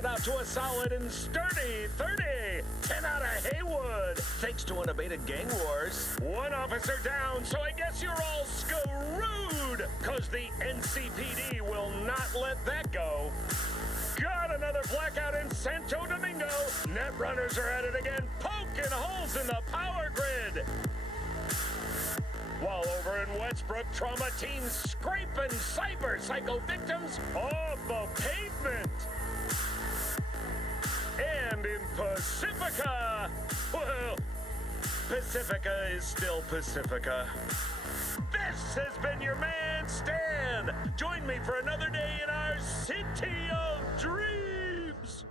it out to a solid and sturdy 30. 10 out of Haywood. Thanks to unabated gang wars. One officer down, so I guess you're all screwed. Cause the NCPD will not let that go. Got another blackout in Santo Domingo. Netrunners are at it again, poking holes in the power grid. While over in Westbrook, trauma teens scraping cyber psycho victims off the pavement. And in Pacifica, well, Pacifica is still Pacifica. This has been your man, Stan. Join me for another day in our city of dreams.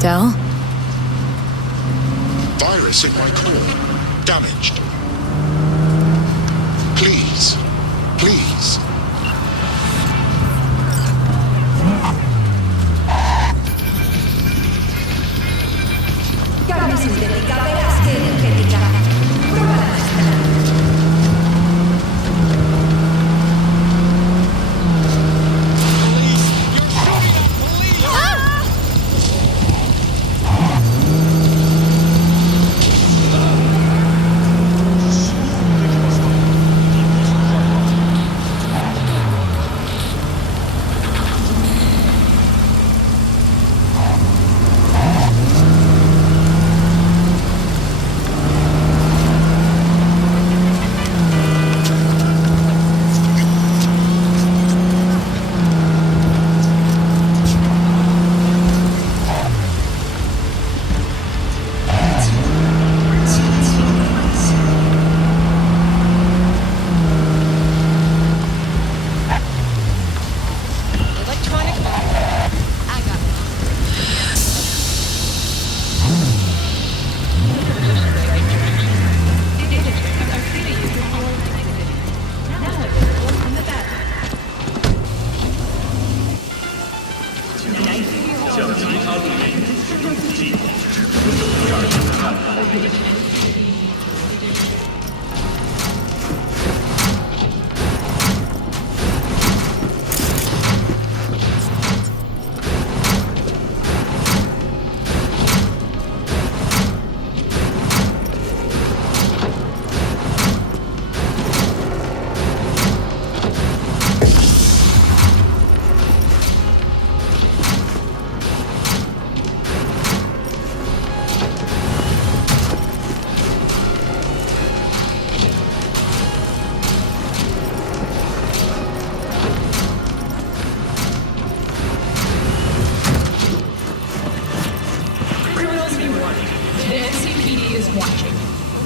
Del? Virus in my core. Damaged. Please. Please. Cambio sintética, verás que energética. Prueba la nuestra.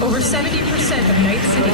Over 70% of Night City.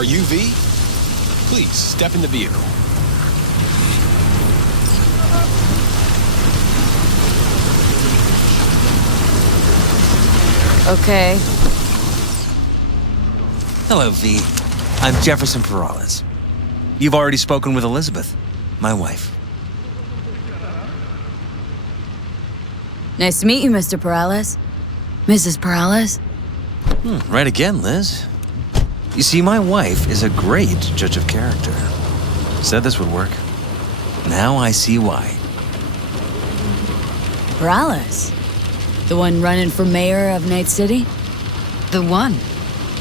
Are you V? Please, step in the vehicle. Okay. Hello, V. I'm Jefferson Perales. You've already spoken with Elizabeth, my wife. Nice to meet you, Mr. Perales. Mrs. Perales? Right again, Liz. You see, my wife is a great judge of character. Said this would work. Now I see why. Perales? The one running for mayor of Night City? The one.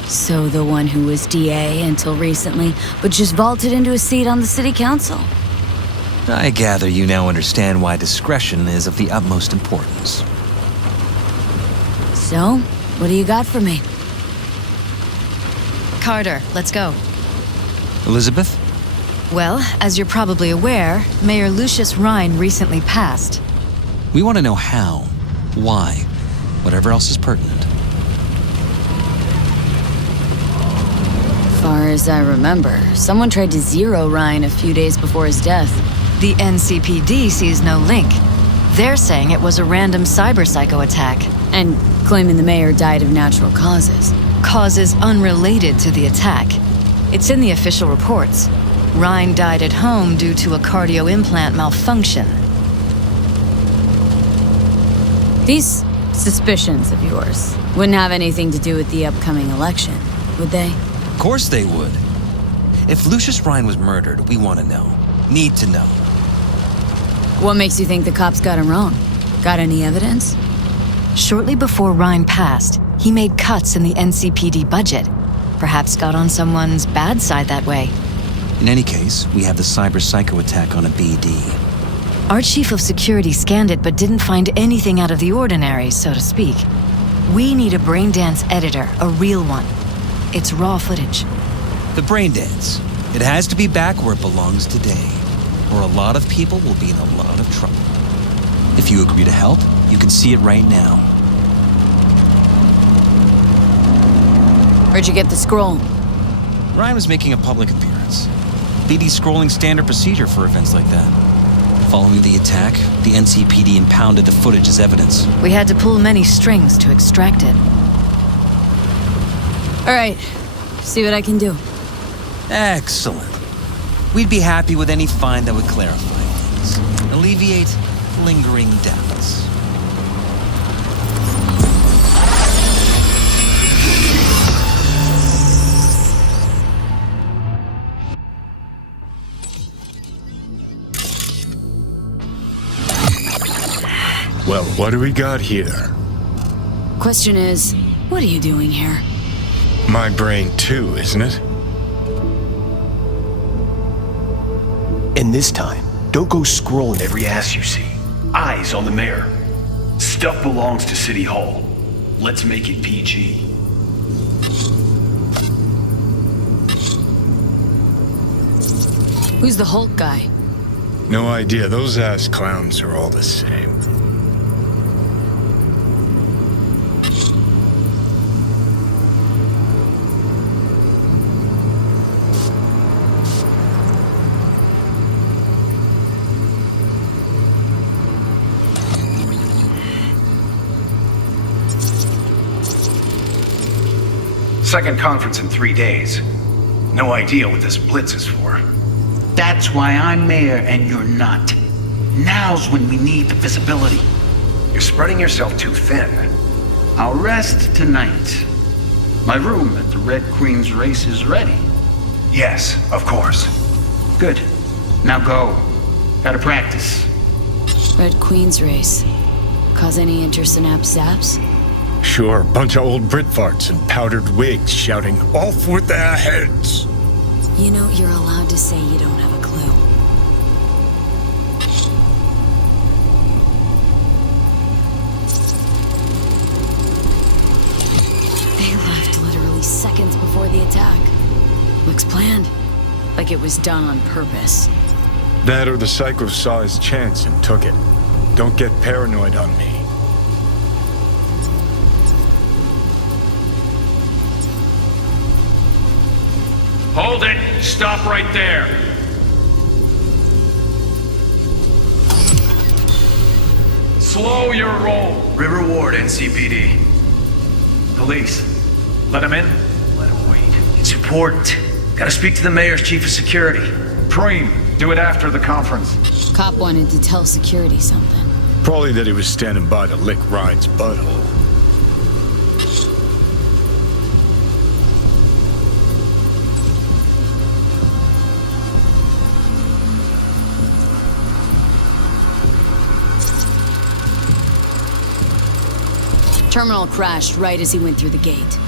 So the one who was DA until recently, but just vaulted into a seat on the city council. I gather you now understand why discretion is of the utmost importance. So, what do you got for me? Carter, let's go. Elizabeth? Well, as you're probably aware, Mayor Lucius Rhine recently passed. We want to know how, why, whatever else is pertinent. Far as I remember, someone tried to zero Ryan a few days before his death. The NCPD sees no link. They're saying it was a random cyber-psycho attack. And claiming the mayor died of natural causes. Causes unrelated to the attack. It's in the official reports. Rhine died at home due to a cardio implant malfunction. These suspicions of yours wouldn't have anything to do with the upcoming election, would they? Of course they would. If Lucius Rhine was murdered, we want to know. Need to know. What makes you think the cops got him wrong? Got any evidence? Shortly before Rhine passed, he made cuts in the NCPD budget. Perhaps got on someone's bad side that way. In any case, we have the cyber psycho attack on a BD. Our chief of security scanned it but didn't find anything out of the ordinary, so to speak. We need a braindance editor, a real one. It's raw footage. The brain dance. It has to be back where it belongs today, or a lot of people will be in a lot of trouble. If you agree to help, you can see it right now. Where'd you get the scroll? Ryan was making a public appearance. BD scrolling standard procedure for events like that. Following the attack, the NCPD impounded the footage as evidence. We had to pull many strings to extract it. All right, see what I can do. Excellent. We'd be happy with any find that would clarify things, alleviate lingering doubts. Well, what do we got here? Question is, what are you doing here? My brain too, isn't it? And this time, don't go scrolling every ass you see. Eyes on the mayor. Stuff belongs to City Hall. Let's make it PG. Who's the Hulk guy? No idea. Those ass clowns are all the same. Second conference in 3 days. No idea what this blitz is for. That's why I'm mayor and you're not. Now's when we need the visibility. You're spreading yourself too thin. I'll rest tonight. My room at the Red Queen's race is ready. Yes, of course. Good. Now go. Gotta practice. Red Queen's race. Cause any intersynapse zaps? Sure, bunch of old Brit farts in powdered wigs shouting, "Off with their heads!" You know, you're allowed to say you don't have a clue. They left literally seconds before the attack. Looks planned. Like it was done on purpose. That or the psycho saw his chance and took it. Don't get paranoid on me. Hold it! Stop right there! Slow your roll! River Ward, NCPD. Police. Let him in. Let him wait. It's important. Gotta speak to the mayor's chief of security. Preem, do it after the conference. Cop wanted to tell security something. Probably that he was standing by to lick Ryan's butthole. Terminal crashed right as he went through the gate.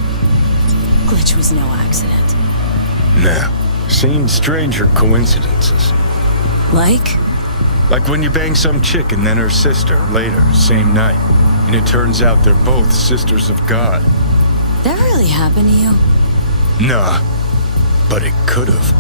Glitch was no accident. Nah. Seemed stranger coincidences. Like? Like when you bang some chick and then her sister later, same night. And it turns out they're both sisters of God. That really happened to you? Nah. But it could've.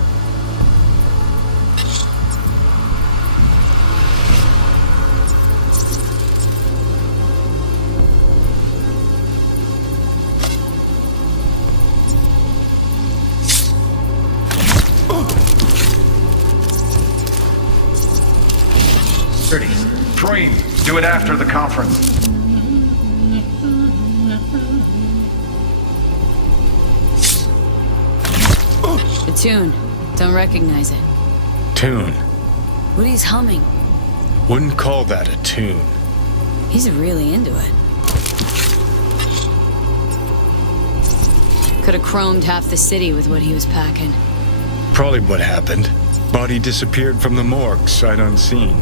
Preem, do it after the conference. The tune. Don't recognize it. Tune. Woody's humming. Wouldn't call that a tune. He's really into it. Could have chromed half the city with what he was packing. Probably what happened. Body disappeared from the morgue, sight unseen.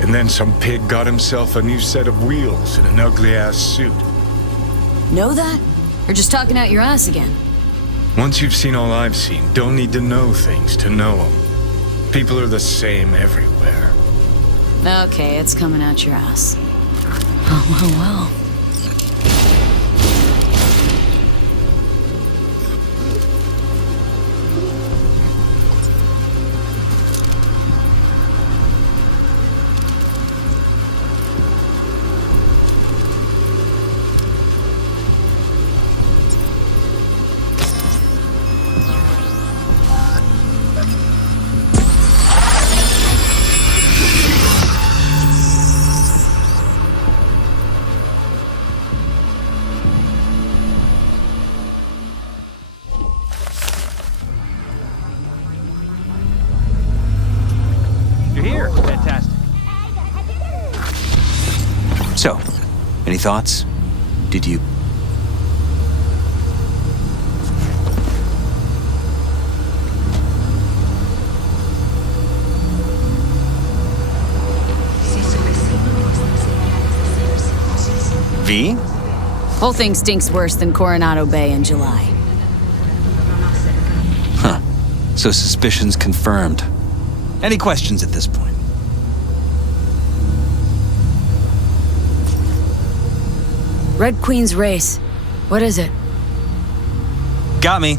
And then some pig got himself a new set of wheels and an ugly-ass suit. Know that? Or just talking out your ass again? Once you've seen all I've seen, don't need to know things to know them. People are the same everywhere. Okay, it's coming out your ass. Oh, well. So, any thoughts? Did you... V? Whole thing stinks worse than Coronado Bay in July. Huh. So suspicions confirmed. Any questions at this point? Red Queen's Race. What is it? Got me.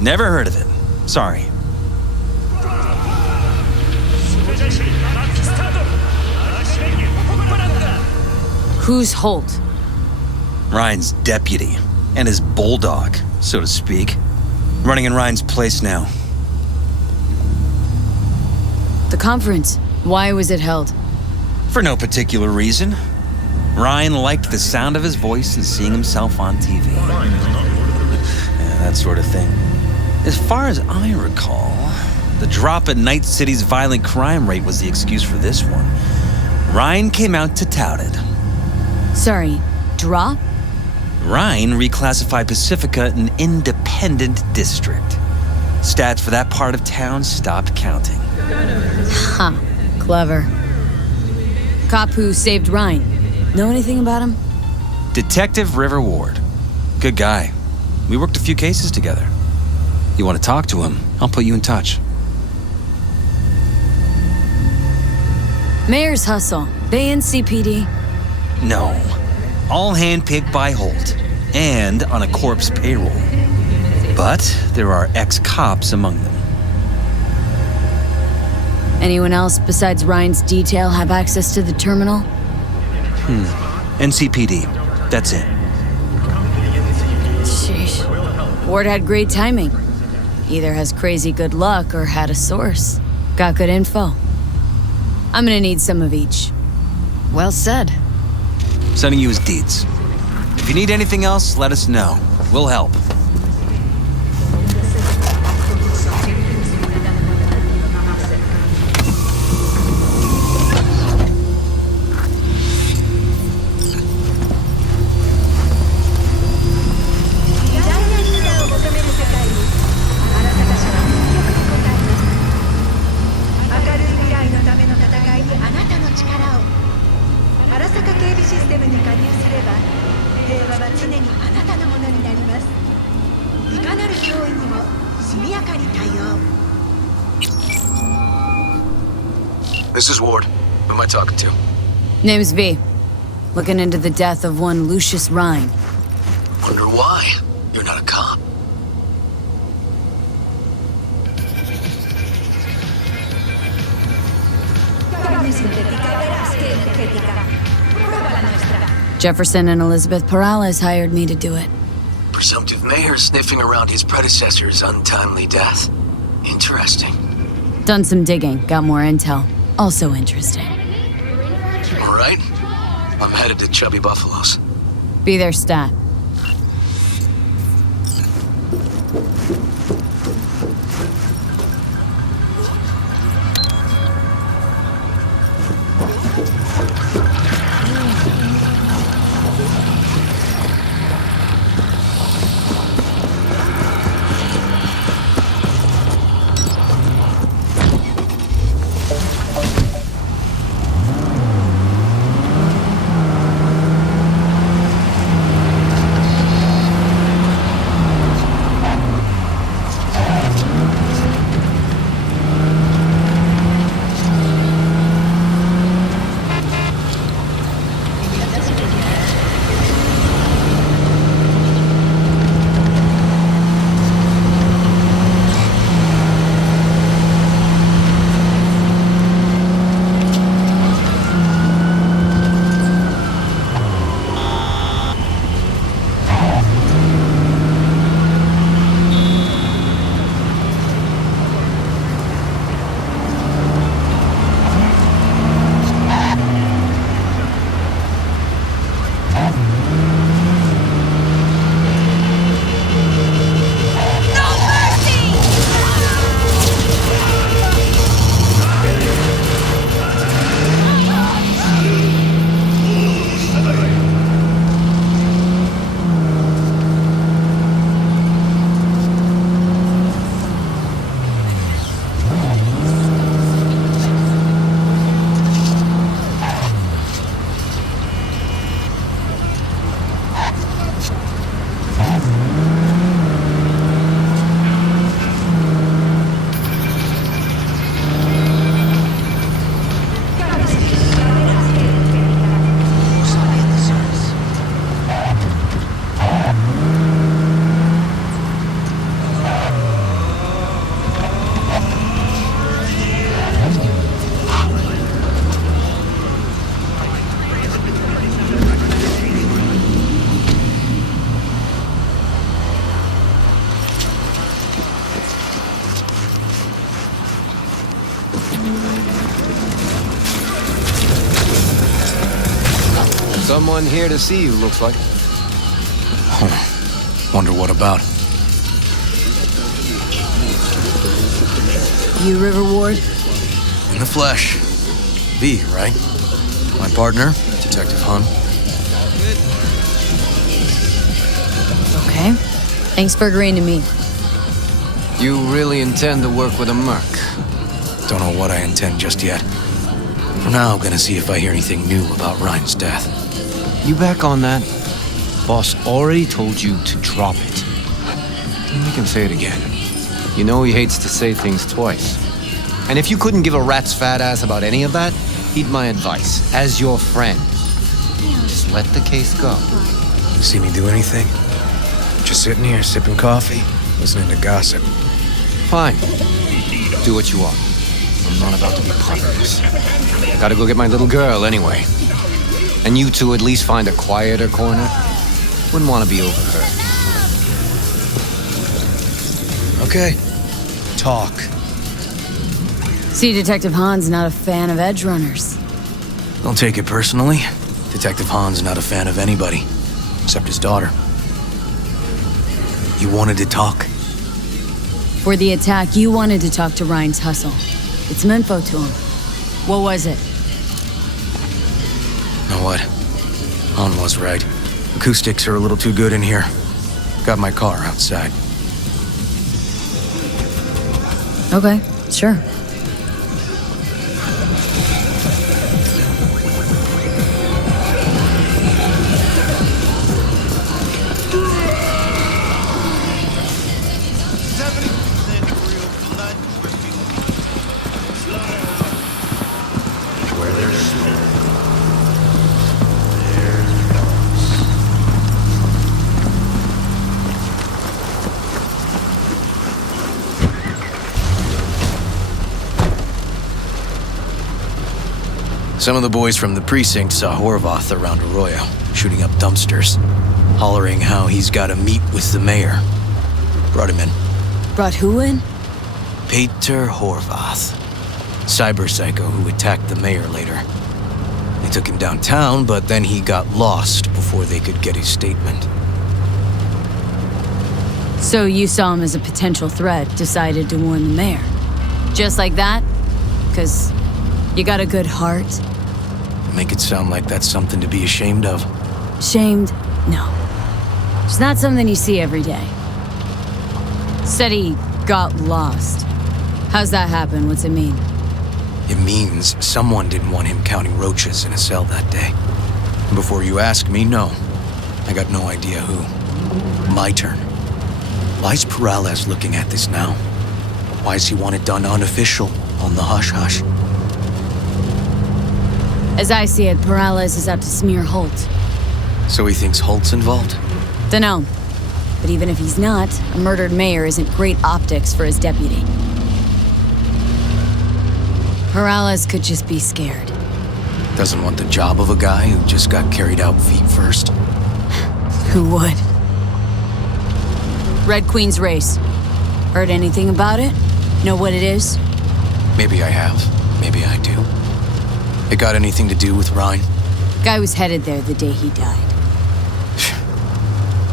Never heard of it. Sorry. Who's Holt? Ryan's deputy. And his bulldog, so to speak. Running in Ryan's place now. The conference. Why was it held? For no particular reason. Ryan liked the sound of his voice and seeing himself on TV. Yeah, that sort of thing. As far as I recall, the drop in Night City's violent crime rate was the excuse for this one. Ryan came out to tout it. Sorry, drop? Ryan reclassified Pacifica an independent district. Stats for that part of town stopped counting. Huh. Clever. Cop who saved Ryan. Know anything about him? Detective River Ward. Good guy. We worked a few cases together. You want to talk to him, I'll put you in touch. Mayor's Hustle. They NCPD? No. All handpicked by Holt. And on a corpse payroll. But there are ex-cops among them. Anyone else besides Ryan's detail have access to the terminal? NCPD. That's it. Sheesh. Ward had great timing. Either has crazy good luck or had a source. Got good info. I'm gonna need some of each. Well said. Sending you his deeds. If you need anything else, let us know. We'll help. This is Ward. Who am I talking to? Name's V. Looking into the death of one Lucius Rhine. Wonder why? You're not a cop. Jefferson and Elizabeth Perales hired me to do it. Presumptive mayor sniffing around his predecessor's untimely death. Interesting. Done some digging, got more intel. Also interesting. All right. I'm headed to Chubby Buffalo's. Be there, stat. Someone here to see you, looks like. Wonder what about. You River Ward? In the flesh. V, right? My partner, Detective Hun. Okay. Thanks for agreeing to meet. You really intend to work with a merc? Don't know what I intend just yet. For now, I'm gonna see if I hear anything new about Ryan's death. You back on that? Boss already told you to drop it. We can say it again. You know he hates to say things twice. And if you couldn't give a rat's fat ass about any of that, heed my advice. As your friend, just let the case go. You see me do anything? Just sitting here, sipping coffee, listening to gossip. Fine. Do what you want. I'm not about to be part of this. I gotta go get my little girl anyway. And you two at least find a quieter corner. Wouldn't want to be overheard. Okay, talk. See, Detective Hahn's not a fan of edge runners. Don't take it personally. Detective Hahn's not a fan of anybody, except his daughter. You wanted to talk? For the attack, you wanted to talk to Ryan's hustle. Get some info to him. What was it? Know what? Hahn was right. Acoustics are a little too good in here. Got my car outside. Okay, sure. Some of the boys from the precinct saw Horvath around Arroyo, shooting up dumpsters, hollering how he's got to meet with the mayor. Brought him in. Brought who in? Peter Horvath, cyber psycho who attacked the mayor later. They took him downtown, but then he got lost before they could get his statement. So you saw him as a potential threat, decided to warn the mayor. Just like that? 'Cause you got a good heart? Make it sound like that's something to be ashamed of. Shamed? No. It's not something you see every day. Said he got lost. How's that happen? What's it mean? It means someone didn't want him counting roaches in a cell that day. And before you ask me, no. I got no idea who. My turn. Why's Peralez looking at this now? Why does he want it done unofficial, on the hush-hush? As I see it, Peralez is out to smear Holt. So he thinks Holt's involved? Dunno. But even if he's not, a murdered mayor isn't great optics for his deputy. Peralez could just be scared. Doesn't want the job of a guy who just got carried out feet first? Who would? Red Queen's race. Heard anything about it? Know what it is? Maybe I have. Maybe I do. It got anything to do with Ryan? Guy was headed there the day he died.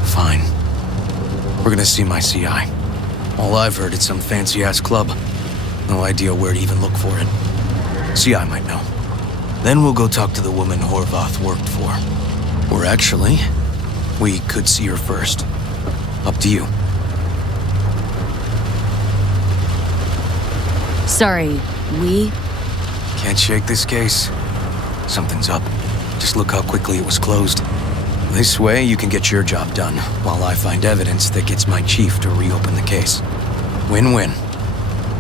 Fine. We're gonna see my CI. All I've heard is some fancy-ass club. No idea where to even look for it. CI might know. Then we'll go talk to the woman Horvath worked for. Or actually, we could see her first. Up to you. Sorry, we? Can't shake this case. Something's up. Just look how quickly it was closed. This way, you can get your job done, while I find evidence that gets my chief to reopen the case. Win-win.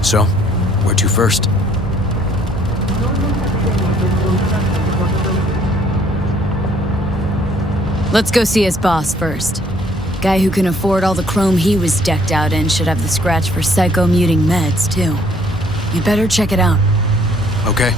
So, where to first? Let's go see his boss first. Guy who can afford all the chrome he was decked out in should have the scratch for psycho-muting meds, too. You better check it out. Okay.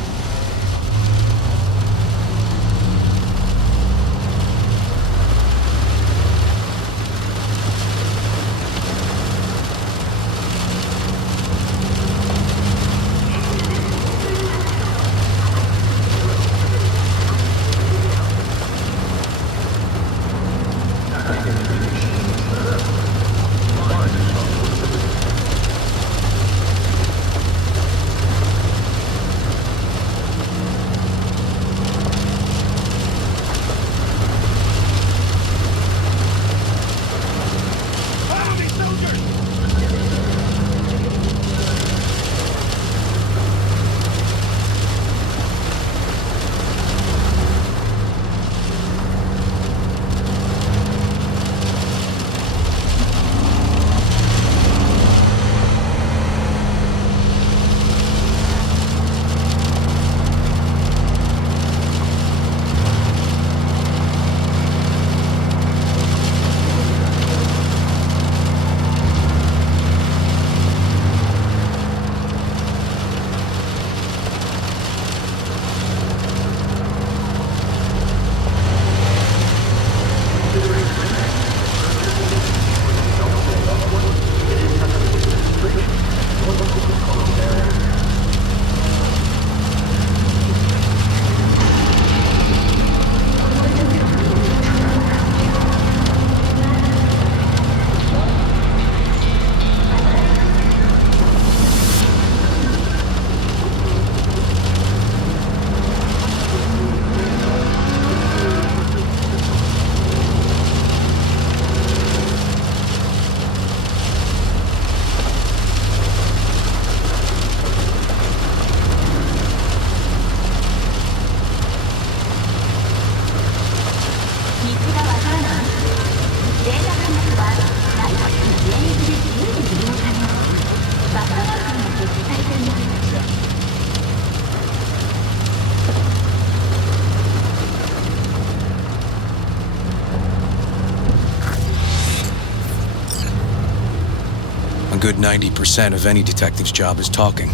good 90% of any detective's job is talking.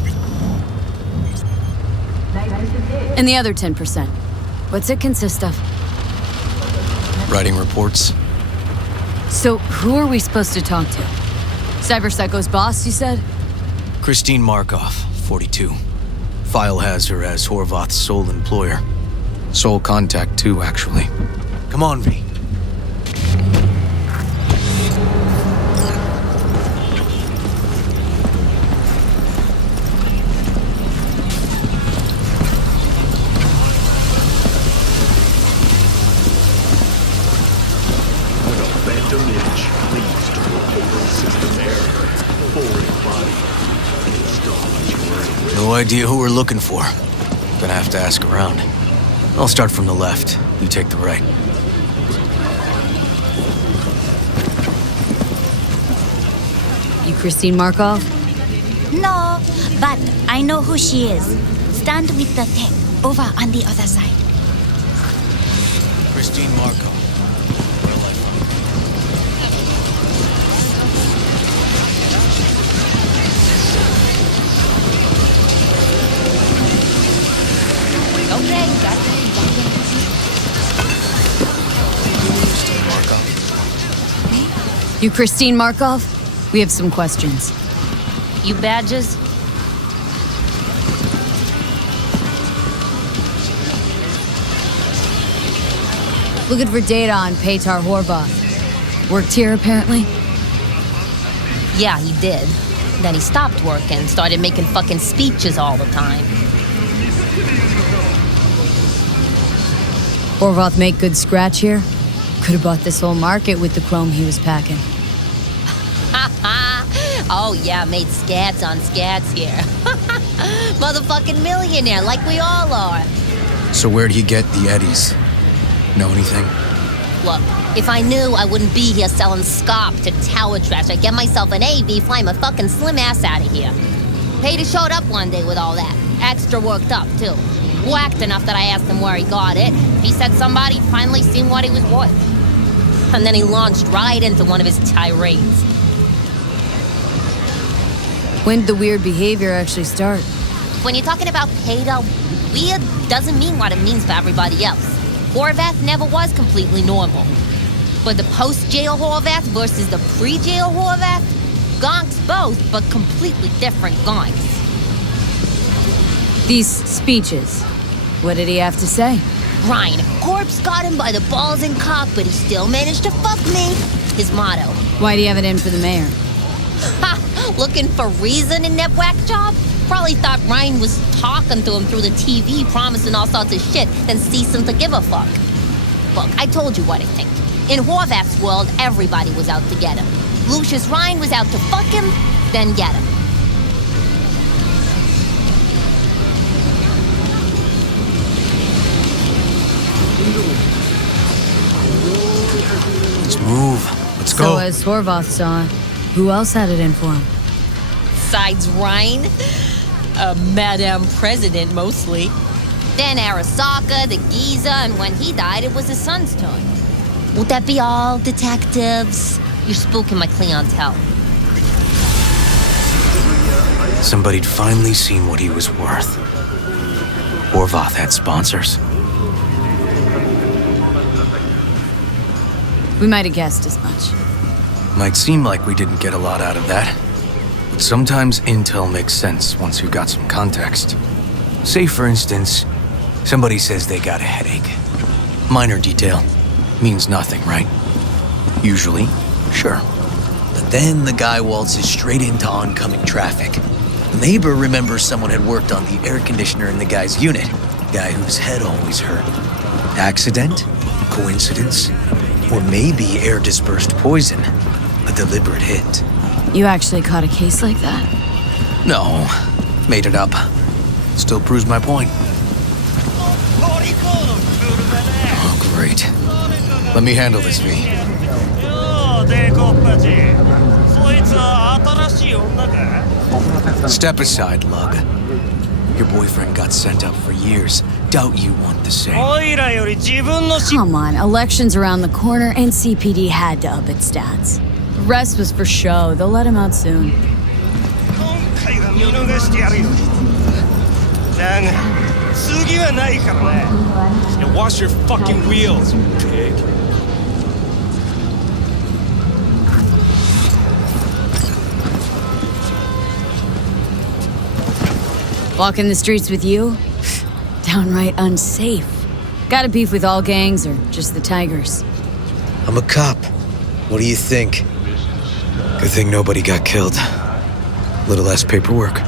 And the other 10%? What's it consist of? Writing reports. So, who are we supposed to talk to? Cyberpsycho's boss, you said? Christine Markov, 42. File has her as Horvath's sole employer. Sole contact, too, actually. Come on, V. No idea who we're looking for. Gonna have to ask around. I'll start from the left. You take the right. You Christine Markov? No, but I know who she is. Stand with the tech over on the other side. Christine Markov. Okay, got it. You Christine Markov? We have some questions. You badges? Looking for data on Petar Horvath. Worked here, apparently? Yeah, he did. Then he stopped working, started making fucking speeches all the time. Horvath make good scratch here? Could have bought this whole market with the chrome he was packing. Oh yeah, made scats on scats here. Motherfucking millionaire, like we all are. So where'd he get the eddies? Know anything? Look, if I knew, I wouldn't be here selling scop to tower trash. I'd get myself an AV, fly my fucking slim ass out of here. Peter showed up one day with all that. Extra worked up, too. Whacked enough that I asked him where he got it. He said somebody finally seen what he was worth. And then he launched right into one of his tirades. When did the weird behavior actually start? When you're talking about Peter, weird doesn't mean what it means for everybody else. Horvath never was completely normal. But the post-jail Horvath versus the pre-jail Horvath? Gonks both, but completely different gonks. These speeches. What did he have to say? Ryan, corpse got him by the balls and cock, but he still managed to fuck me. His motto. Why'd he have it in for the mayor? Ha! Looking for reason in that whack job? Probably thought Ryan was talking to him through the TV, promising all sorts of shit, then ceasing to give a fuck. Look, I told you what I think. In Horvath's world, everybody was out to get him. Lucius Ryan was out to fuck him, then get him. Let's move. Let's So go. as Horvath saw, who else had it in for him? Besides Ryan, a Madame President mostly. Then Arasaka, the Giza, and when he died, it was his son's turn. Would that be all, detectives? You're spooking my clientele. Somebody'd finally seen what he was worth. Horvath had sponsors. We might have guessed as much. Might seem like we didn't get a lot out of that. But sometimes intel makes sense once you've got some context. Say, for instance, somebody says they got a headache. Minor detail. Means nothing, right? Usually, sure. But then the guy waltzes straight into oncoming traffic. The neighbor remembers someone had worked on the air conditioner in the guy's unit. Guy whose head always hurt. Accident? Coincidence? Or maybe air-dispersed poison. A deliberate hit. You actually caught a case like that? No, made it up. Still proves my point. Oh, great. Let me handle this, V. Step aside, lug. Your boyfriend got sent up for years. Doubt you want the same. Come on, elections around the corner and CPD had to up its stats. The rest was for show. They'll let him out soon. 見逃してやるよ。だが次はないからね。And wash your fucking wheels, you pig. Walking the streets with you? Downright unsafe. Got a beef with all gangs or just the Tigers? I'm a cop. What do you think? Good thing nobody got killed. Little less paperwork.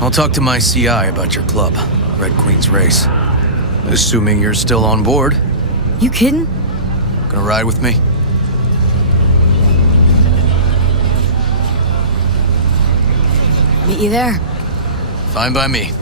I'll talk to my CI about your club, Red Queen's Race. Assuming you're still on board. You kidding? Gonna ride with me? Meet you there. Fine by me.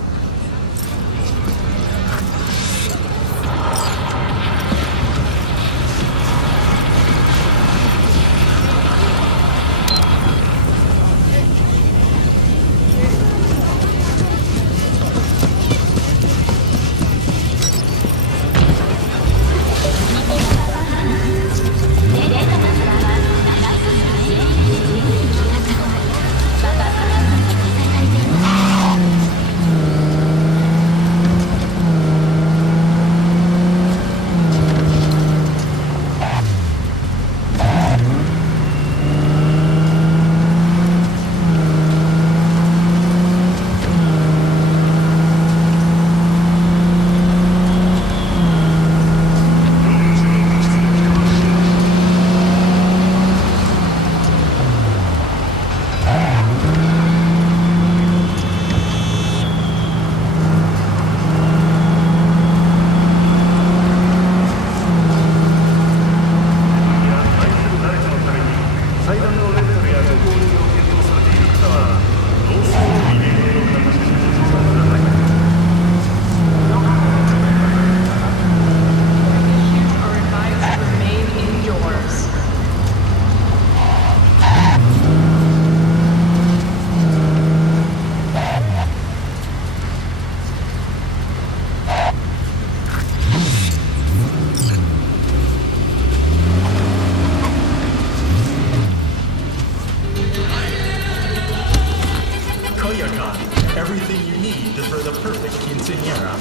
Everything you need for the perfect quinceañera.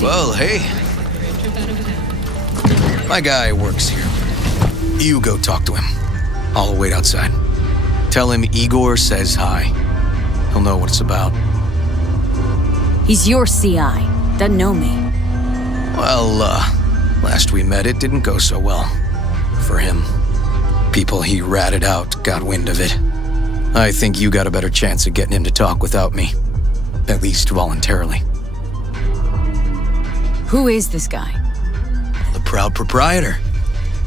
Well, hey. My guy works here. You go talk to him. I'll wait outside. Tell him Igor says hi. He'll know what it's about. He's your CI. Doesn't know me. Well, last we met, it didn't go so well. For him. People he ratted out got wind of it. I think you got a better chance of getting him to talk without me. At least voluntarily. Who is this guy? The proud proprietor.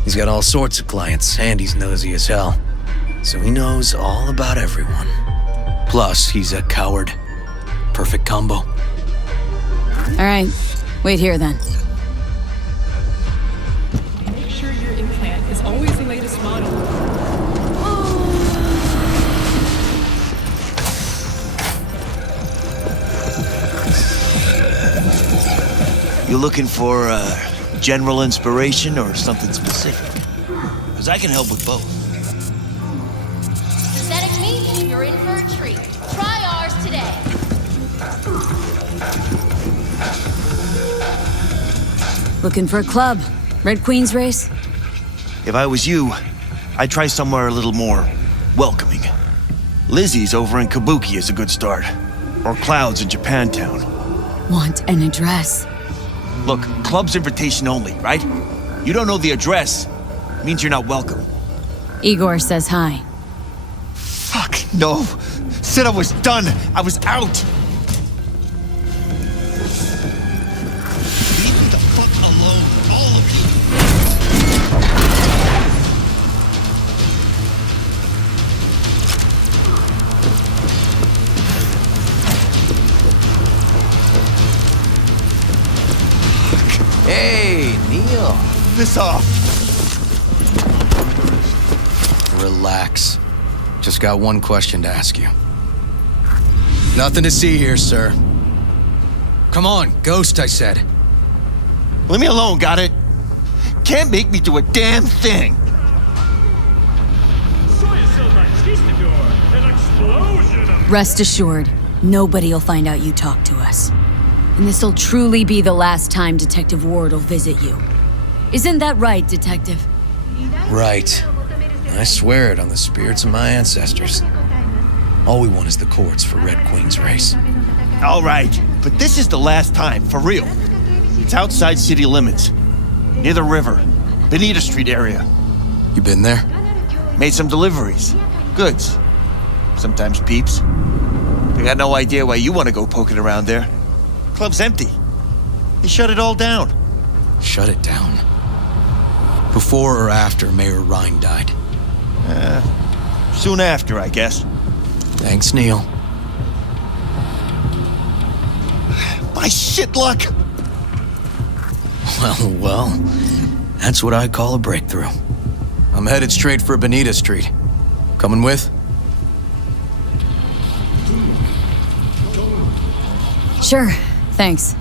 He's got all sorts of clients, and he's nosy as hell. So he knows all about everyone. Plus, he's a coward. Perfect combo. All right. Wait here, then. Make sure your implant is always the latest model. You looking for general inspiration or something specific? Because I can help with both. Synthetic meat, you're in for a treat. Try ours today. Looking for a club? Red Queen's Race? If I was you, I'd try somewhere a little more welcoming. Lizzie's over in Kabuki is a good start. Or Cloud's in Japantown. Want an address? Look, club's invitation only, right? You don't know the address. Means you're not welcome. Igor says hi. Fuck, no. Said I was done. I was out. Leave me the fuck alone, all of you. Hey, Neil. This off. Relax. Just got one question to ask you. Nothing to see here, sir. Come on, Ghost, I said. Leave me alone, got it? Can't make me do a damn thing. Rest assured, nobody'll find out you talked to us. And this'll truly be the last time Detective Ward will visit you. Isn't that right, Detective? Right. I swear it on the spirits of my ancestors. All we want is the courts for Red Queen's race. All right, but this is the last time, for real. It's outside city limits, near the river, Bonita Street area. You been there? Made some deliveries. Goods. Sometimes peeps. I got no idea why you want to go poking around there. Club's empty. They shut it all down. Shut it down? Before or after Mayor Rhine died? Soon after, I guess. Thanks, Neil. My shit luck! Well, that's what I call a breakthrough. I'm headed straight for Bonita Street. Coming with? Sure, thanks.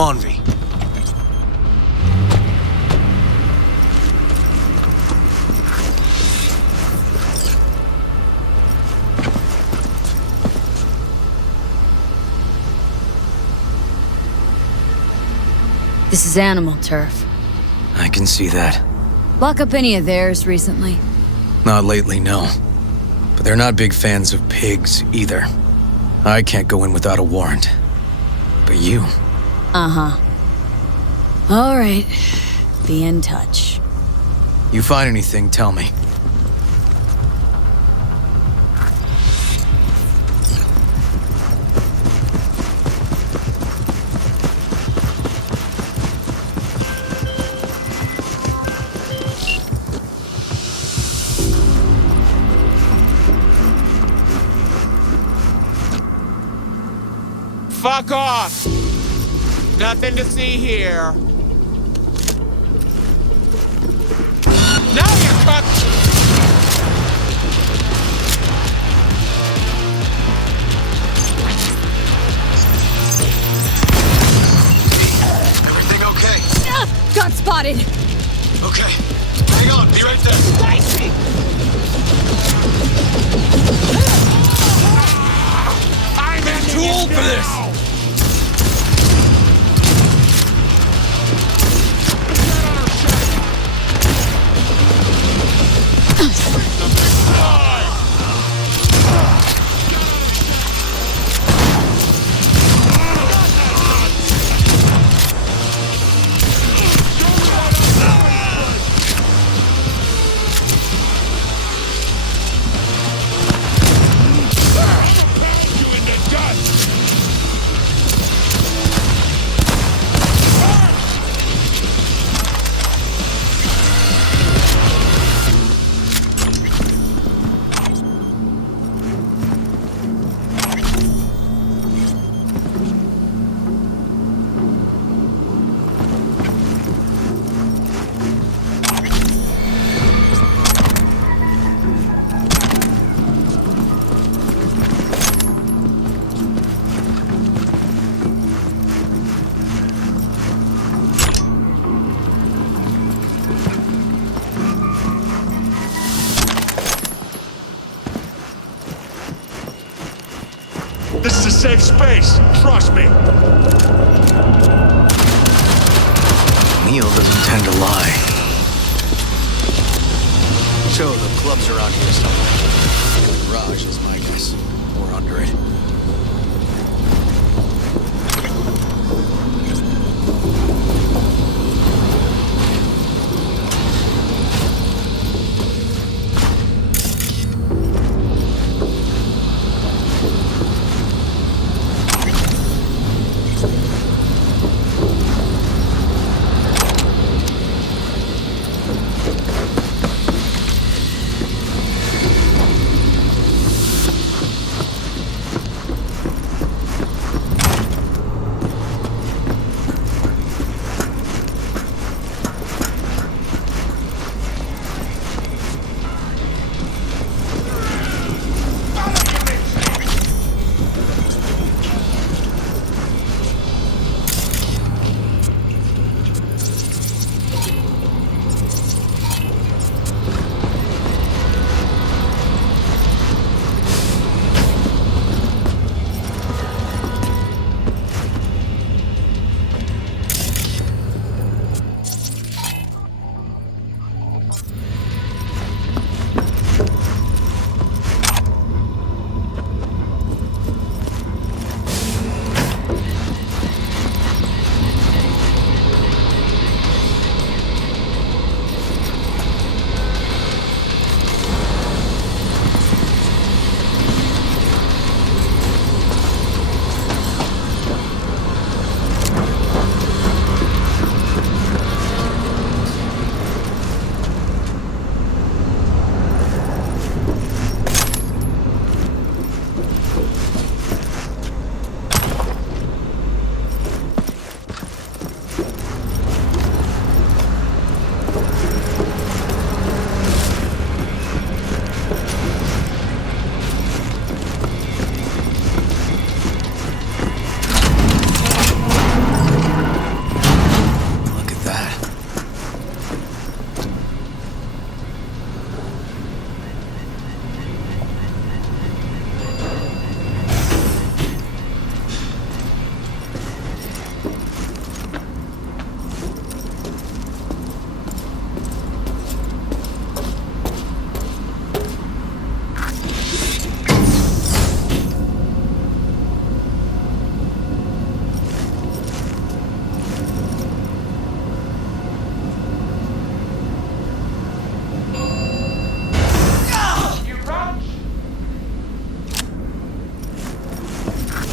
Come on, V. This is animal turf. I can see that. Lock up any of theirs recently? Not lately, no. But they're not big fans of pigs, either. I can't go in without a warrant. But you... Uh-huh. All right. Be in touch. You find anything, tell me. Fuck off! Nothing to see here. Now you're cooked! Everything okay? Got spotted! Okay. Hang on, be right there. Spicy! I'm too old for this! This is a safe space. Trust me. Neil doesn't tend to lie. So the club's around here somewhere. The garage is my guess. Or under it.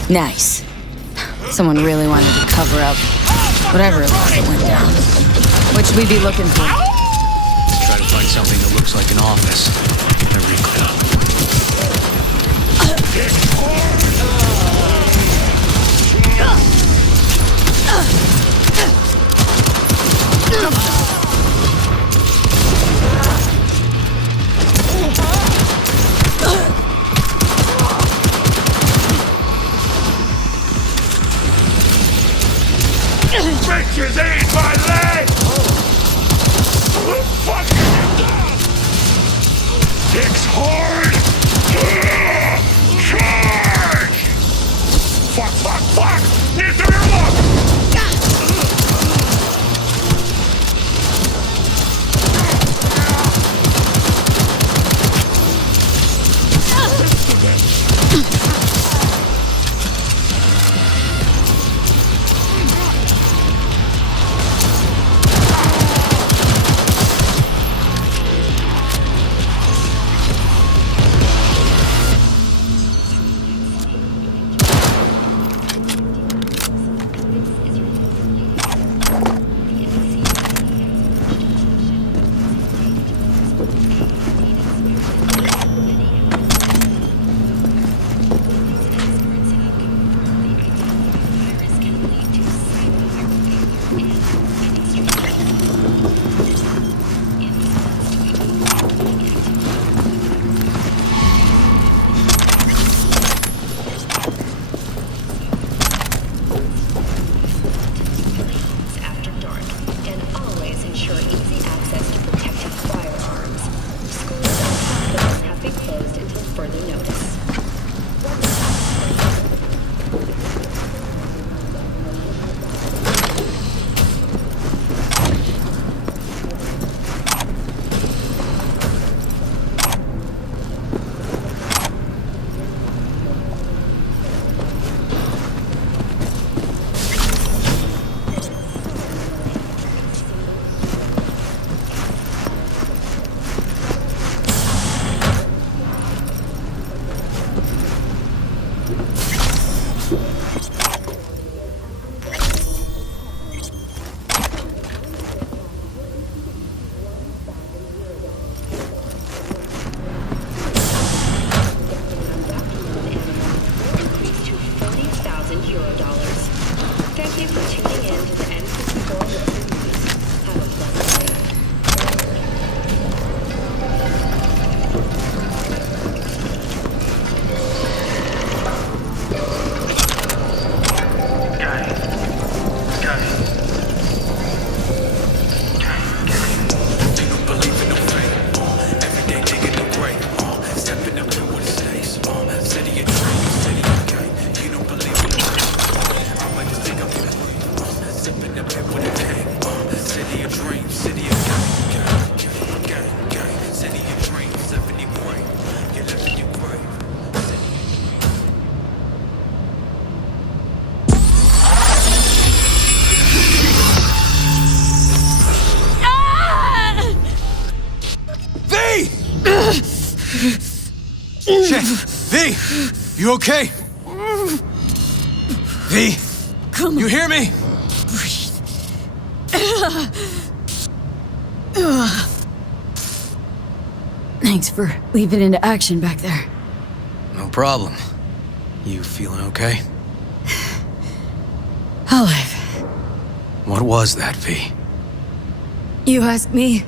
Nice. Someone really wanted to cover up whatever it was that went down. What should we be looking for? Try to find something that looks like an office. Every club. Bitches ate my leg! Fuck! Dick's hard! Charge! Fuck! Need to reload! Shit! V! You okay? V! Come on. You hear me? Thanks for leaping into action back there. No problem. You feeling okay? I'll live. What was that, V? You ask me?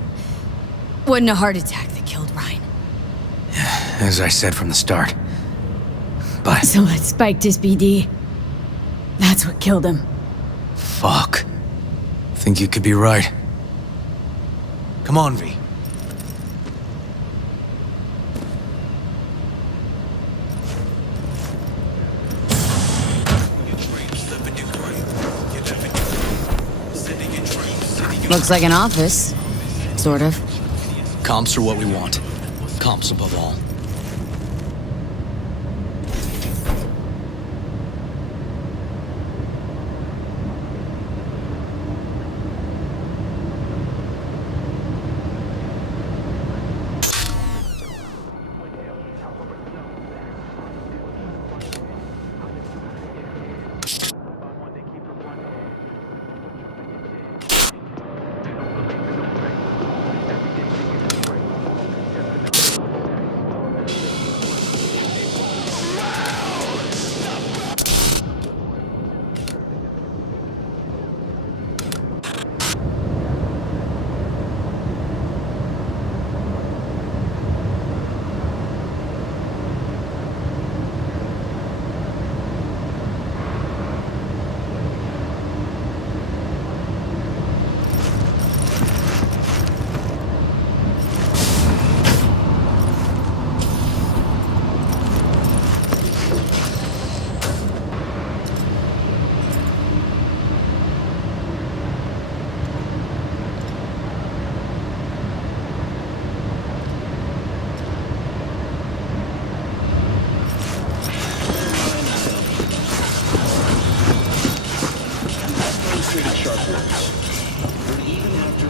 Wasn't a heart attack that killed Ryan. As I said from the start. But... Someone spiked his BD. That's what killed him. Fuck. Think you could be right. Come on, V. Looks like an office. Sort of. Comps are what we want. Comps above all. sharp words. But even after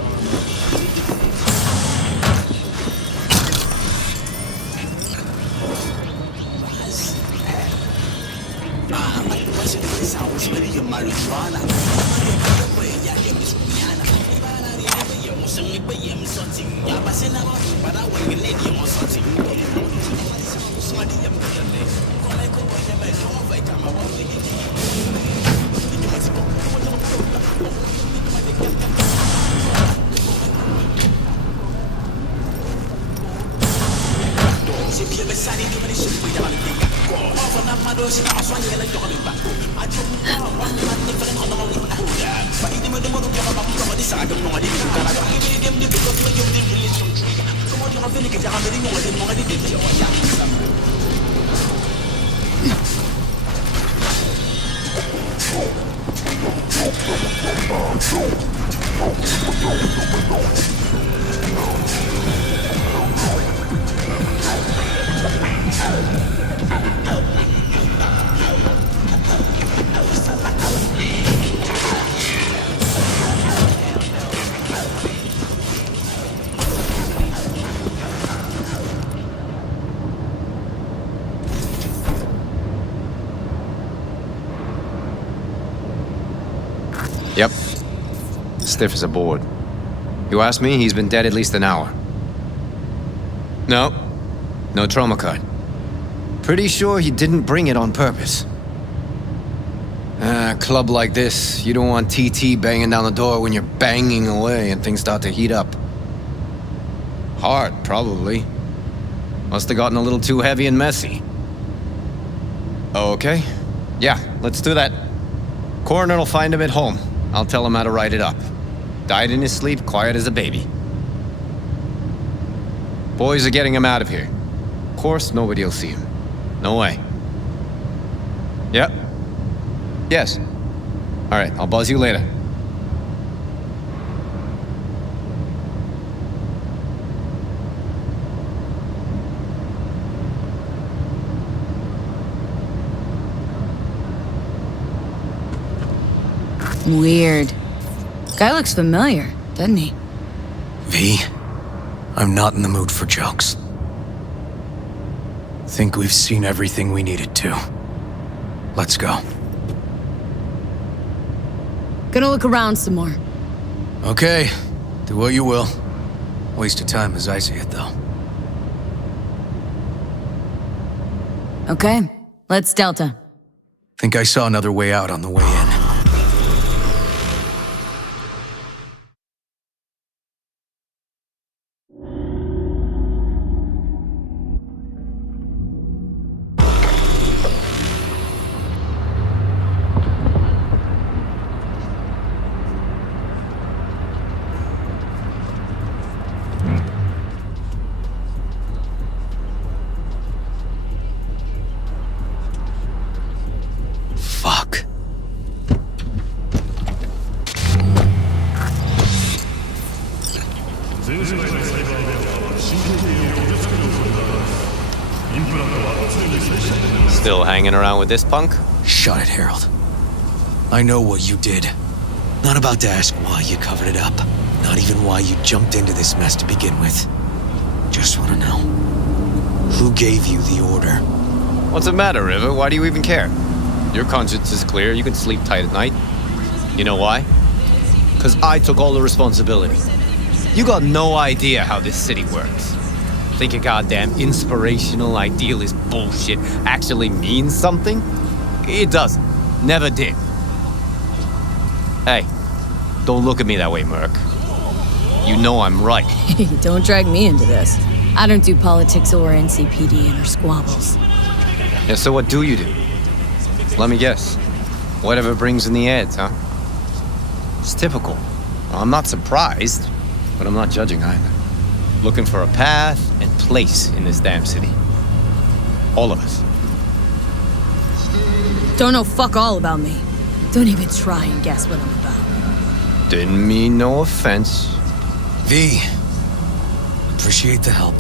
Yep. Stiff as a board. You ask me, he's been dead at least an hour. No. No trauma card. Pretty sure he didn't bring it on purpose. A club like this, you don't want TT banging down the door when you're banging away and things start to heat up. Hard, probably. Must have gotten a little too heavy and messy. Okay. Yeah, let's do that. Coroner will find him at home. I'll tell him how to write it up. Died in his sleep, quiet as a baby. Boys are getting him out of here. Of course, nobody will see him. No way. Yep. Yes. All right, I'll buzz you later. Weird. Guy looks familiar, doesn't he? V, I'm not in the mood for jokes. Think we've seen everything we needed to. Let's go. Gonna look around some more. Okay, do what you will. Waste of time as I see it, though. Okay, let's Delta. Think I saw another way out on the way in. Fuck. Still hanging around with this punk? Shut it, Harold. I know what you did. Not about to ask why you covered it up. Not even why you jumped into this mess to begin with. Just want to know. Who gave you the order? What's the matter, River? Why do you even care? Your conscience is clear. You can sleep tight at night. You know why? Because I took all the responsibility. You got no idea how this city works. Think a goddamn inspirational, idealist bullshit actually means something? It doesn't. Never did. Hey, don't look at me that way, Merc. You know I'm right. Hey, don't drag me into this. I don't do politics or NCPD and or squabbles. Yeah, so what do you do? Let me guess. Whatever brings in the ads, huh? It's typical. I'm not surprised, but I'm not judging either. Looking for a path and place in this damn city. All of us. Don't know fuck all about me. Don't even try and guess what I'm about. Didn't mean no offense. V, appreciate the help,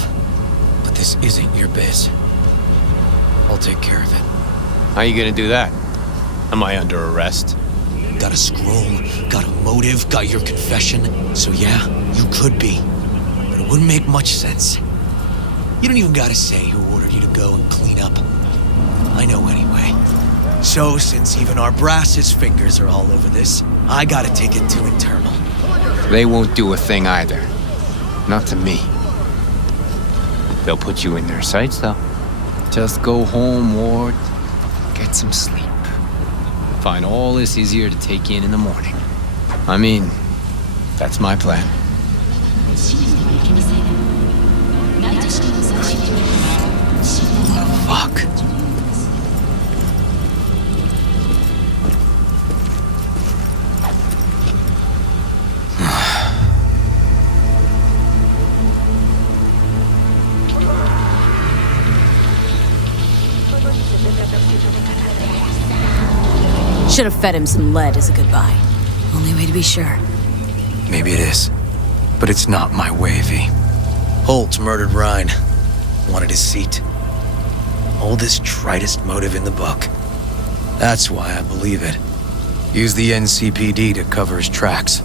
but this isn't your biz. I'll take care of it. How you gonna do that? Am I under arrest? Got a scroll, got a motive, got your confession. So yeah, you could be. But it wouldn't make much sense. You don't even gotta say who ordered you to go and clean up. I know anyway. So since even our brass's fingers are all over this, I gotta take it to internal. They won't do a thing either. Not to me. They'll put you in their sights, though. Just go home, Ward. Get some sleep. Find all this easier to take in the morning. I mean, that's my plan. Fuck. Should have fed him some lead as a goodbye. Only way to be sure. Maybe it is. But it's not my way, V. Holt murdered Ryan. Wanted his seat. Oldest, tritest motive in the book. That's why I believe it. Use the NCPD to cover his tracks.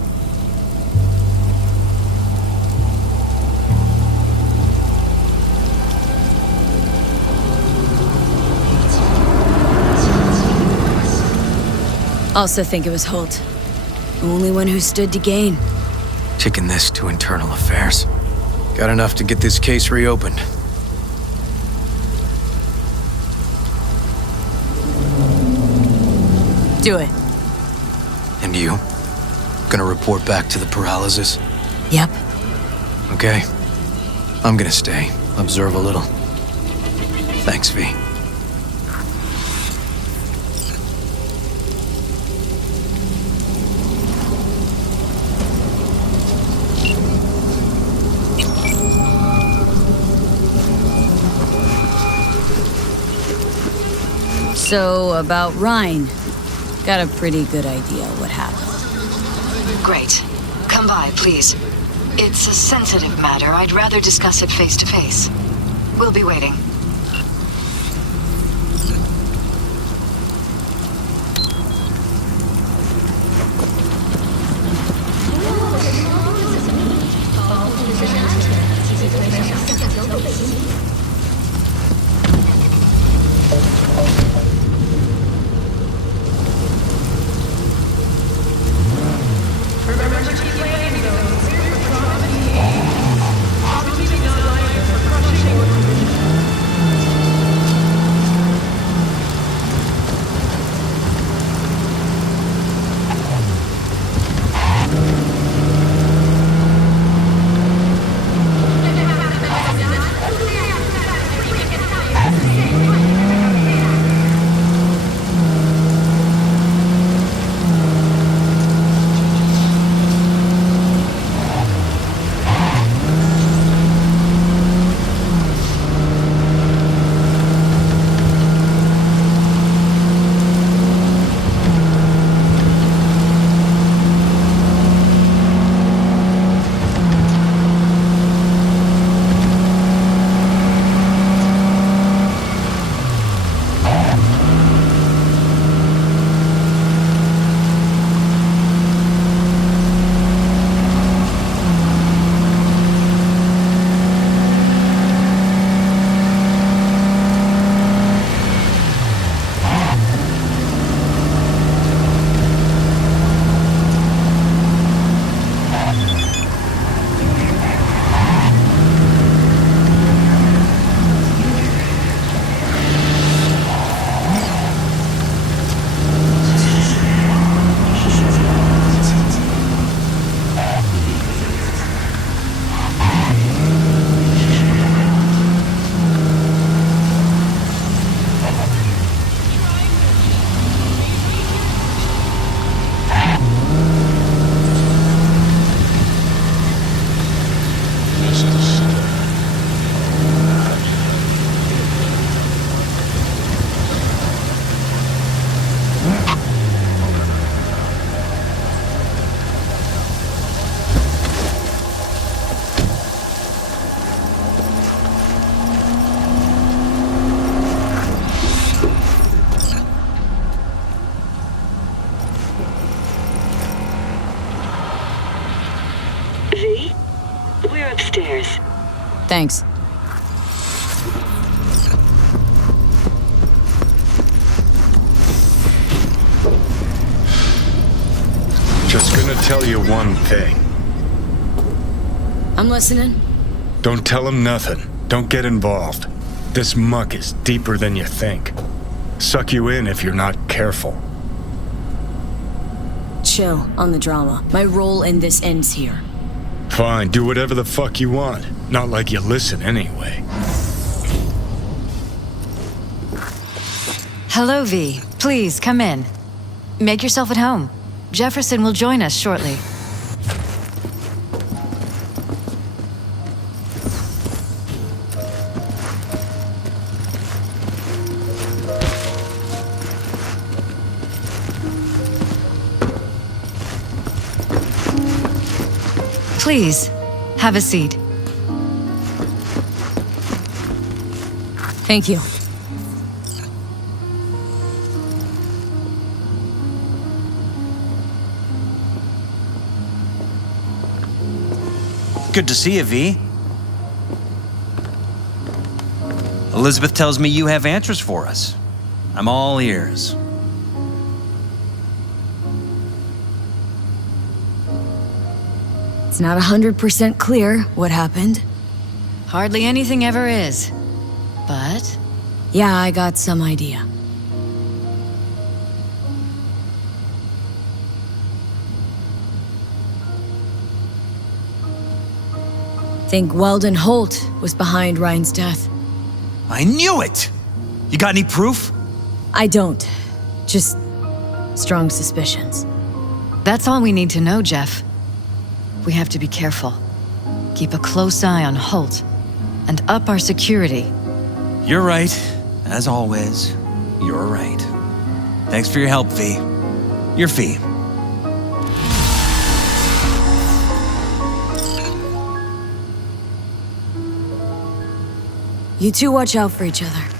Also think it was Holt. The only one who stood to gain. Kicking this to internal affairs. Got enough to get this case reopened. Do it. And you? Gonna report back to the paralysis? Yep. Okay. I'm gonna stay. Observe a little. Thanks, V. So, about Ryan. Got a pretty good idea what happened. Great. Come by, please. It's a sensitive matter. I'd rather discuss it face to face. We'll be waiting. years. Thanks. Just gonna tell you one thing. I'm listening. Don't tell him nothing. Don't get involved. This muck is deeper than you think. Suck you in if you're not careful. Chill on the drama. My role in this ends here. Fine, do whatever the fuck you want. Not like you listen anyway. Hello, V. Please, come in. Make yourself at home. Jefferson will join us shortly. Please, have a seat. Thank you. Good to see you, V. Elizabeth tells me you have answers for us. I'm all ears. It's not 100% clear what happened. Hardly anything ever is. But? Yeah, I got some idea. Think Weldon Holt was behind Ryan's death. I knew it! You got any proof? I don't. Just strong suspicions. That's all we need to know, Jeff. We have to be careful. Keep a close eye on Holt. And up our security. You're right. As always, you're right. Thanks for your help, V. Your fee. You two watch out for each other.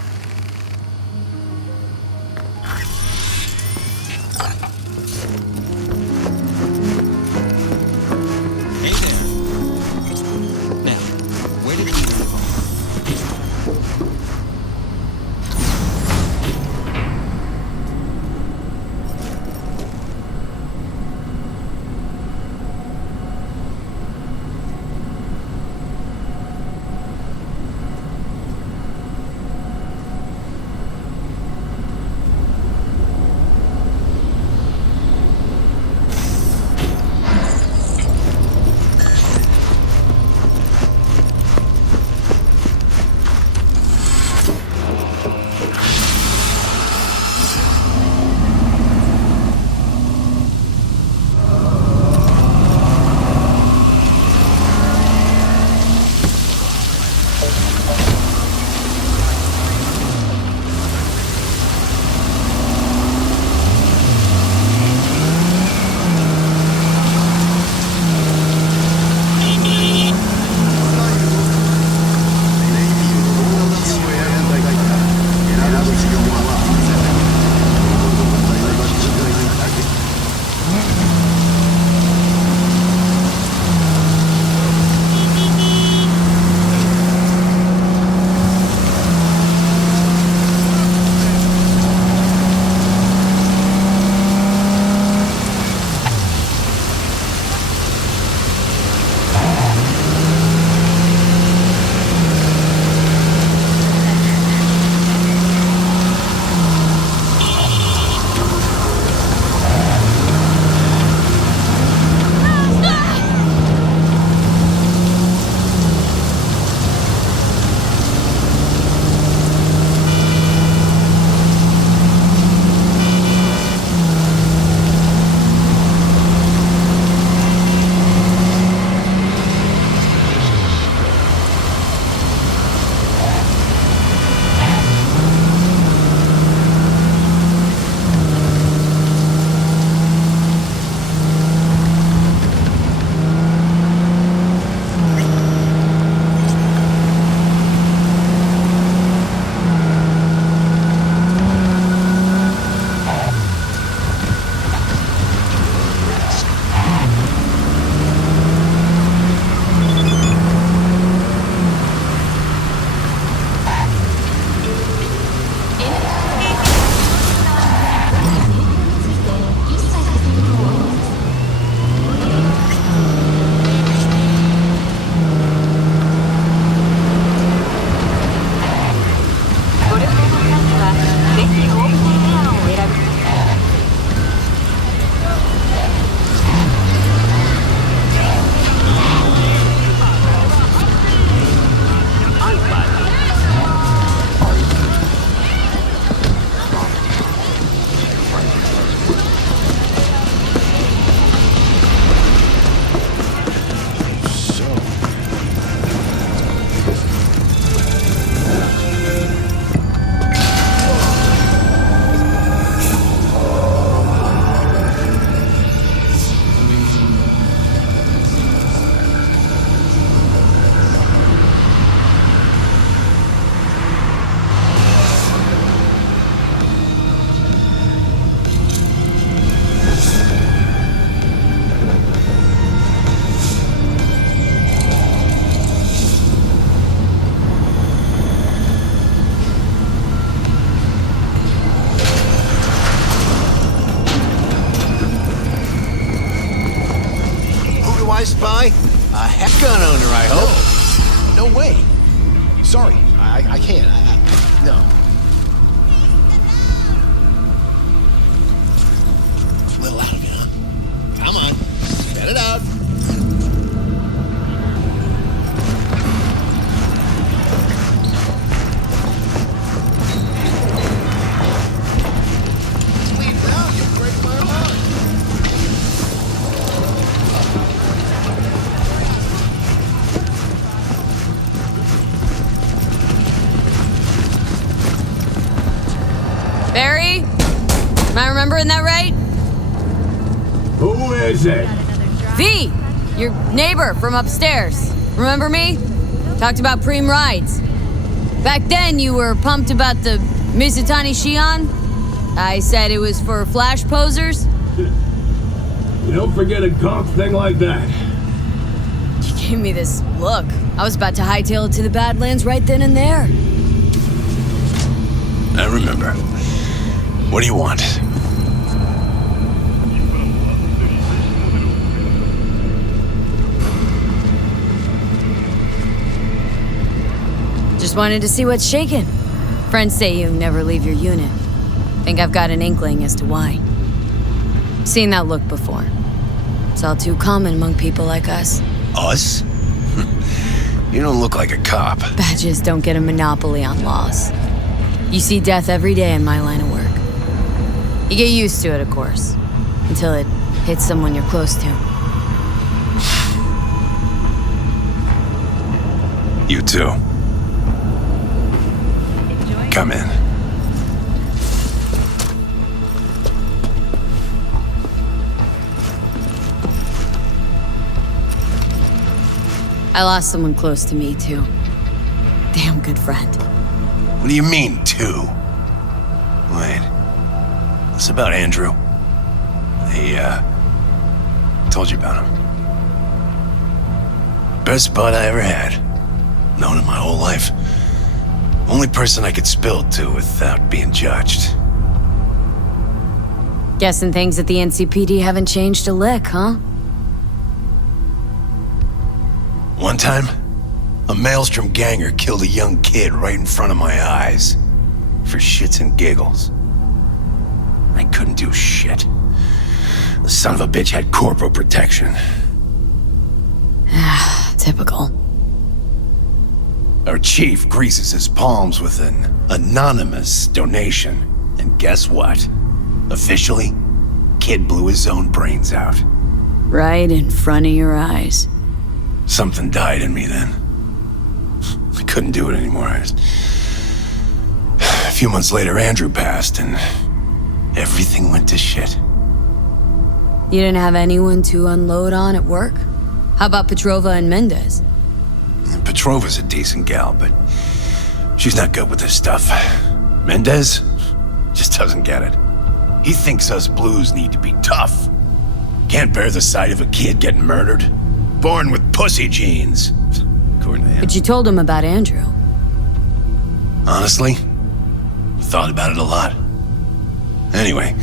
who I spy? A heck gun owner, I hope. No way. Sorry, I can't. No. A little out of it, huh? Come on, set it out. Leave now, you'll break my heart. Barry? Am I remembering that right? Who is it? V! Your neighbor from upstairs. Remember me? Talked about preem rides. Back then, you were pumped about the Mizutani Shion. I said it was for flash posers. You don't forget a conk thing like that. You gave me this look. I was about to hightail it to the Badlands right then and there. I remember. What do you want? Just wanted to see what's shaking. Friends say you never leave your unit. Think I've got an inkling as to why. Seen that look before. It's all too common among people like us. Us? You don't look like a cop. Badges don't get a monopoly on laws. You see death every day in my line of work. You get used to it, of course, until it hits someone you're close to. You too. Come in. I lost someone close to me, too. Damn good friend. What do you mean, two? Wait. What's about Andrew? They, told you about him. Best bud I ever had. Known him my whole life. Only person I could spill it to without being judged. Guessing things at the NCPD haven't changed a lick, huh? One time, a Maelstrom ganger killed a young kid right in front of my eyes. For shits and giggles. I couldn't do shit. The son of a bitch had corporal protection. Typical. Our chief greases his palms with an anonymous donation. And guess what? Officially, kid blew his own brains out. Right in front of your eyes. Something died in me then. I couldn't do it anymore. A few months later, Andrew passed, and everything went to shit. You didn't have anyone to unload on at work? How about Petrova and Mendez? Petrova's a decent gal, but she's not good with this stuff. Mendez just doesn't get it. He thinks us blues need to be tough. Can't bear the sight of a kid getting murdered. Born with pussy genes, according to him. But you told him about Andrew. Honestly, thought about it a lot. Anyway,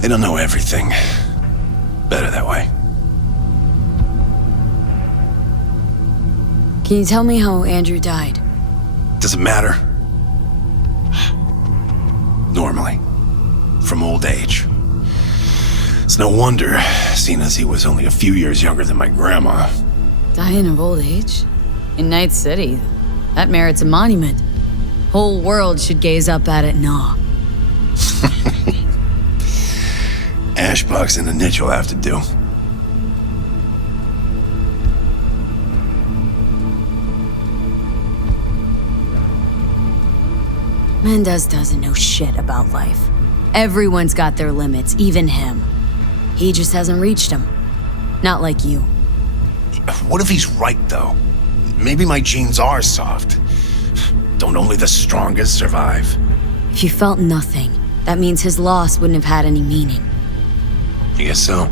they don't know everything. Better that way. Can you tell me how Andrew died? Does it matter? Normally. From old age. It's no wonder, seeing as he was only a few years younger than my grandma. Dying of old age? In Night City? That merits a monument. Whole world should gaze up at it in awe. Ashbox and the niche will have to do. Mendez doesn't know shit about life. Everyone's got their limits, even him. He just hasn't reached them. Not like you. What if he's right, though? Maybe my genes are soft. Don't only the strongest survive? If you felt nothing, that means his loss wouldn't have had any meaning. I guess so.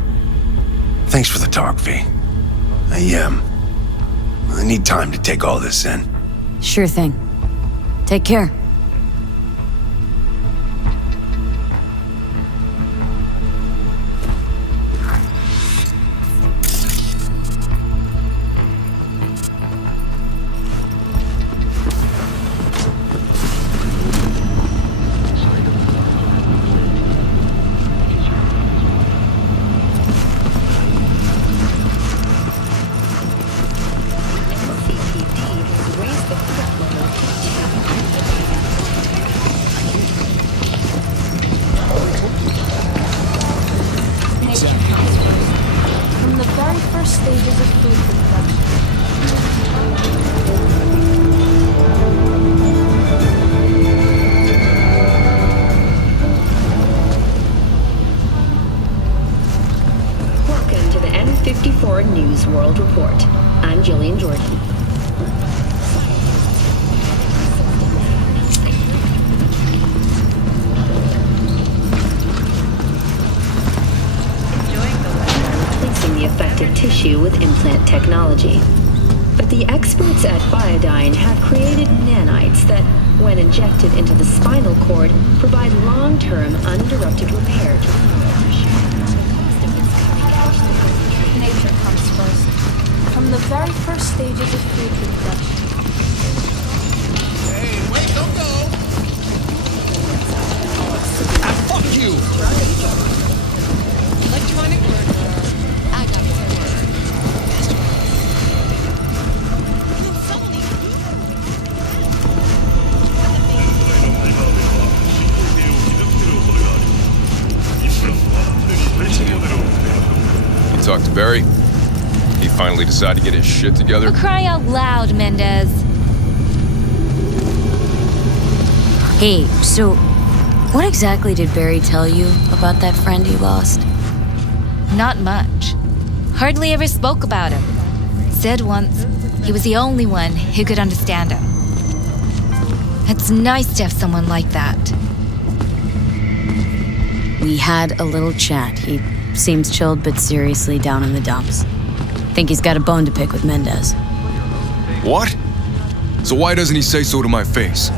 Thanks for the talk, V. I need time to take all this in. Sure thing. Take care. first stages of food production. Welcome to the M54 News World Report. I'm Jillian Jordan. Replacing the affected tissue with implant technology. But the experts at Biodyne have created nanites that, when injected into the spinal cord, provide long-term, uninterrupted repair to the Nature comes first. From the very first stages of food production. Hey, wait, don't go! Ah, fuck you! Electronic murderer. I got You talked to Barry? He finally decided to get his shit together? For crying out loud, Mendez. Hey, so what exactly did Barry tell you about that friend he lost? Not much. Hardly ever spoke about him. Said once he was the only one who could understand him. It's nice to have someone like that. We had a little chat. He seems chilled but seriously down in the dumps. Think he's got a bone to pick with Mendez. What? So why doesn't he say so to my face?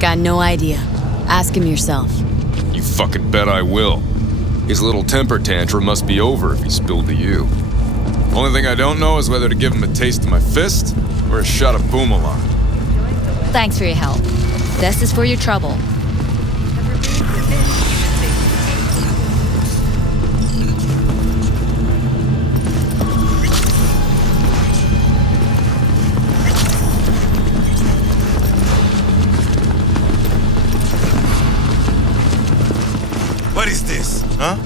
Got no idea. Ask him yourself. You fucking bet I will. His little temper tantrum must be over if he spilled to you. Only thing I don't know is whether to give him a taste of my fist or a shot of Boomalong. Thanks for your help. This is for your trouble. What is this, huh?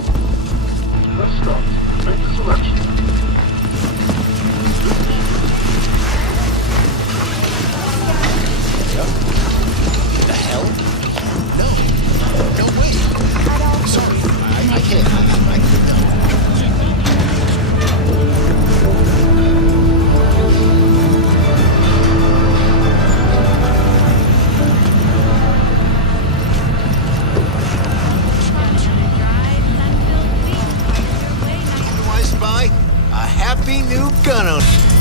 Restaurant. Make a selection. The hell? No. No way. Sorry. I can't. I couldn't. Do I spy? A happy new gun owner.